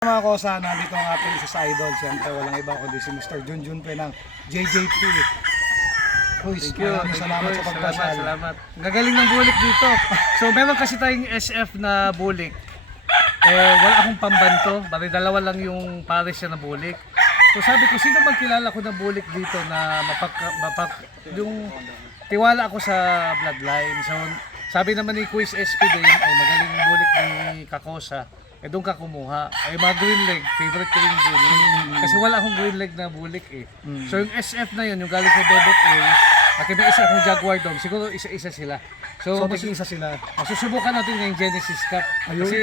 Mga kosa, nandito ang ating isa sa idol. Siyempre, walang iba kundi si Mr. Junjun Pe ng JJP. Ruiz, maraming salamat sa pagpasyal. Salamat. Gagaling ng bulik dito. So meron kasi tayong SF na bulik. Wala akong pambanto. Bali dalawa lang yung pares siya na bulik. So sabi ko, sino bang kilala ko na bulik dito na yung tiwala ako sa bloodline. So sabi naman ni Quiz SP din, ay magaling yung bulik ni Kakosa. Doon ka kumuha. Mga green leg, favorite ko yung green leg. Kasi wala akong green leg na bulik eh. So yung SF na yun, yung galing kay Bebot Hills, at may isa akong Jaguar Dog, siguro isa-isa sila. So isa sila. Susubukan natin ngayong Genesis Cup. Ayun. Kasi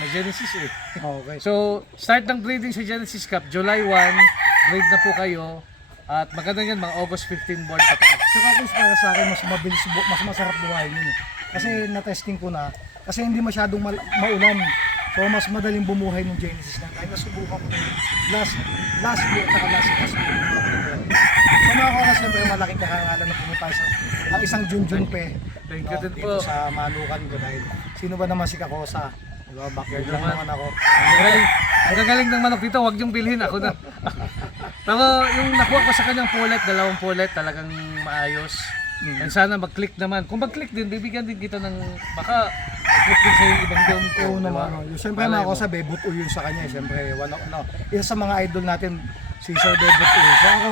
may Genesis eh. Okay. So start ng breeding sa Genesis Cup, July 1, grade na po kayo. At maganda yan, mga August 15 board pataas. Saka kung para sa akin, mas mabilis, mas masarap buhayin yun eh. Kasi na-testing ko na, kasi hindi masyadong maulan. So mas madaling bumuhay ng Genesis na kaya nasubukan ko last year at last year. So mga koras, siyempre malaking kakangalan na pumunta sa ang isang Junjun Pe. Thank you din dito po. sa Manukan ko dahil sino ba naman si Kakosa? Diba? Backyard lang naman ako. Ang gagaling ng manok dito, huwag niyong bilhin, ako na. Pero yung nakuha ko sa kanyang pulet, dalawang pulet, talagang maayos. And sana mag-click naman. Kung mag-click din, bibigyan din kita ng baka click din sa yung ibang dome ko. Oo naman. Siyempre mga kosa, Bebot Uy yun sa kanya. Siyempre, isa sa mga idol natin, si Sir Bebot Uy. So ako,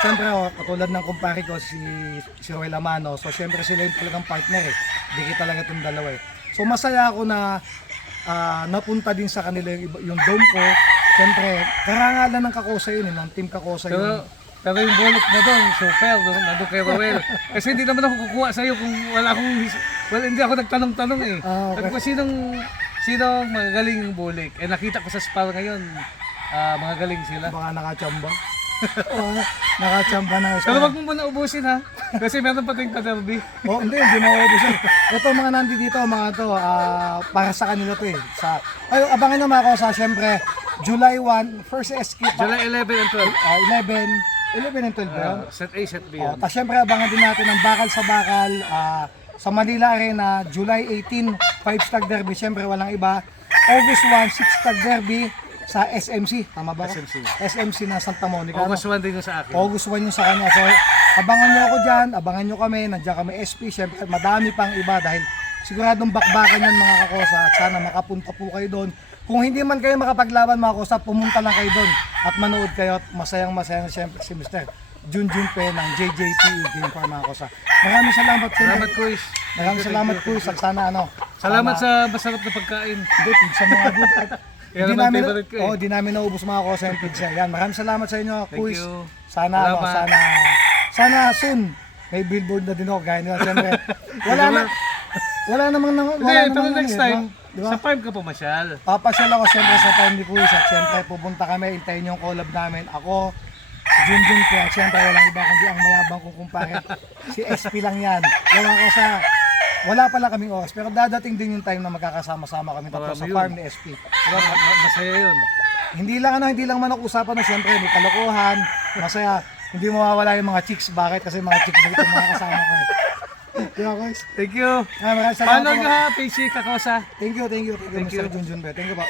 siyempre katulad ng kumpare ko, si Roy Lamano. So siyempre sila yung talagang partner eh. Dikit talaga itong dalawa eh. So masaya ako na napunta din sa kanila yung dome ko. Siyempre, karangalan ng Kakosa yun eh, ng Team Kakosa yun. Pero yung bulok mo doon, super, nandun kay Roel. Kasi hindi naman ako kukuha sa'yo kung hindi ako nagtanong-tanong eh. Okay. Kung sinong magagaling yung bulik. Nakita ko sa spar ngayon, mga galing sila. Baka nakachamba. Nakachamba na. Pero wag mo muna ubusin ha, kasi meron pa tayong ka-derby. Hindi mauubusin. Ito mga nandito, mga to, para sa kanila to eh. Abangan nyo mga kosa, syempre, July 1, first SQ. July 11 and 12. 11 and 12 ba yun? Set A, set B yan. Tapos syempre abangan din natin ang Bakal sa Bakal sa Manila Arena, July 18, 5-stag derby. Syempre walang iba. August 1, 6-stag derby sa SMC. Tama ba? SMC na Santa Monica. August 1 din yung sa akin. August 1 yung sa kanya. So abangan nyo ako dyan, abangan nyo kami. Nandiyan kami SP. Syempre madami pang iba dahil siguradong bakbakan yan mga Kakosa. At sana makapunta po kayo doon. Kung hindi man kayo makapaglaban mga Kosa, pumunta lang kayo doon at manood kayo at masayang siyempre si Mr. Junjun Pe ng JJP Game for mga Kosa. Maraming salamat po. Salamat Kuis. Maraming salamat po sa sana Salamat sa masarap na pagkain. Hindi, sa mga good. Di namin naubos mga Kosa yung pizza. Yan, maraming salamat sa inyo, Kuis. you. Sana soon may billboard na din ako gaya nila. Siyempre, wala namang Pero next time, diba? sa farm ka pumasyal. Papasyal ako siyempre sa time ni Kuis at siyempre pupunta kami, hintayin yung collab namin. Ako, si Junjun Pe at siyempre walang iba kundi ang mayabang kong kumpare. Si SP lang yan. Wala pala kaming oras pero dadating din yung time na magkakasama-sama kami tatlo sa farm ni SP. Diba? Masaya yun. Hindi lang manok usapan na siyempre may kalokohan, masaya. Hindi mawawala yung mga chicks. Bakit? Kasi mga chicks dito mga kasama ko. Diba guys? Thank you. Maraming salamat Paano po. nyo ha, PC Kakosa? Thank you, Mr. Junjun Pe. Thank you po.